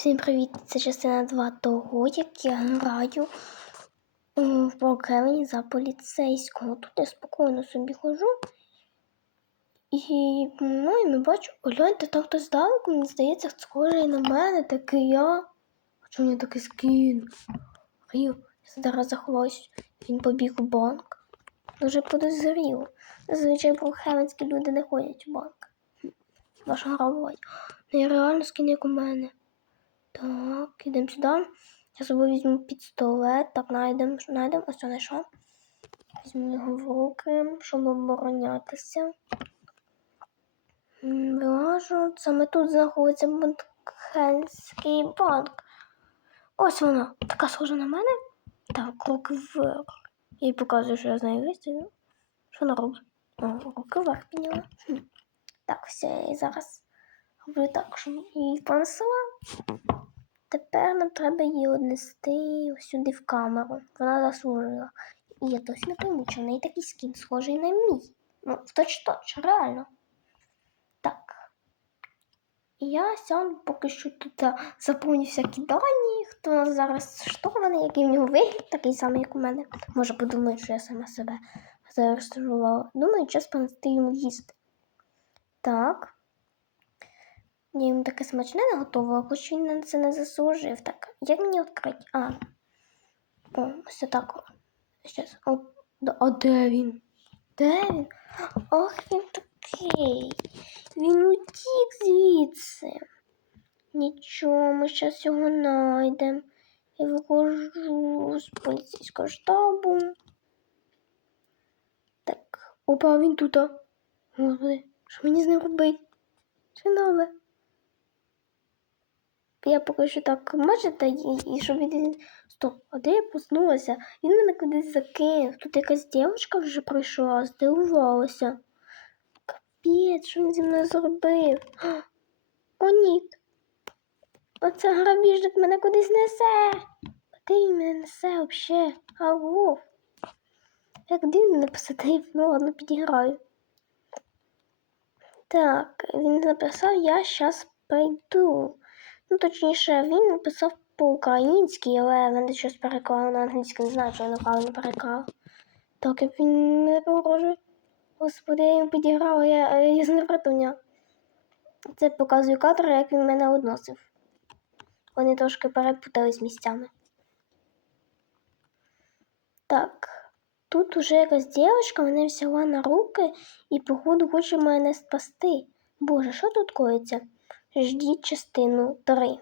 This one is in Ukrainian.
Всім привіт! Це частина 2 того, як я граю м, в Брокевені за поліцейського. Тут я спокійно собі хожу. І, ну, і не бачу, гляньте, там хтось здалеку, мені здається, схожий на мене, такий я. А мені такий скін? Я зараз заховаюсь. Він побіг у банк. Дуже подозріло. Зазвичай брокхевенські люди не ходять у банк. Ваша гравой. Ну, я реально скін як у мене. Так, ідемо сюди. Я собі візьму пістолет. Так, найдемо, найдемо. Ось я знайшов. Візьму його в руки, щоб оборонятися. Вилажу. Саме тут знаходиться Бункхенський банк. Ось вона. Така схожа на мене. Так, руки вверх. Я їй показую, що я з нею вистрілю. Що вона робить? О, руки вверх підняла. Так, все, я зараз роблю так, щоб її понесла. Тепер нам треба її однести сюди в камеру. Вона заслужила. І я не пойму, чи в неї такий скін схожий на мій. Ну, точ точ, реально. Так. І я сам поки що тут заповню всякі дані, хто у нас зараз штурманий, який в нього вигляд, такий самий, як у мене. Може подумають, що я сама себе зареєструвала. Думаю, час понести йому їсти. Так. Я йому таке смачне наготувала, хоч він на це не заслужив. Так, як мені відкрити? А. О, ось так. Щас. О, а де він? Де він? Ох, він такий. Він утік звідси. Нічого, ми зараз його знайдемо. Я виходжу з поліцейського штабу. Так, опа, він тут. Що мені з ним робити? Це нове. Я поки що так, бачите, і, щоб він... Стоп, а де я проснулася? Він мене кудись закинув. Тут якась дівчинка вже прийшла, здивувалася. Капець, що він зі мною зробив? О, ні. Оце грабіжник мене кудись несе. Куди він мене несе взагалі? Алло. Як дивно мене посадив, ну ладно, підіграю. Так, він написав, я щас прийду. Ну, точніше, він написав по-українськи, але він щось переклав на англійську, не знаю, чи він правильно переклав. Так, як він мене погрожує. Господи, я йому підіграла, я, я зневратуня. Це показує кадр, як він мене односив. Вони трошки перепутались місцями. Так, тут уже якась дівчинка мене взяла на руки і, походу, хоче мене спасти. Боже, що тут коїться? Ждіть частину 3.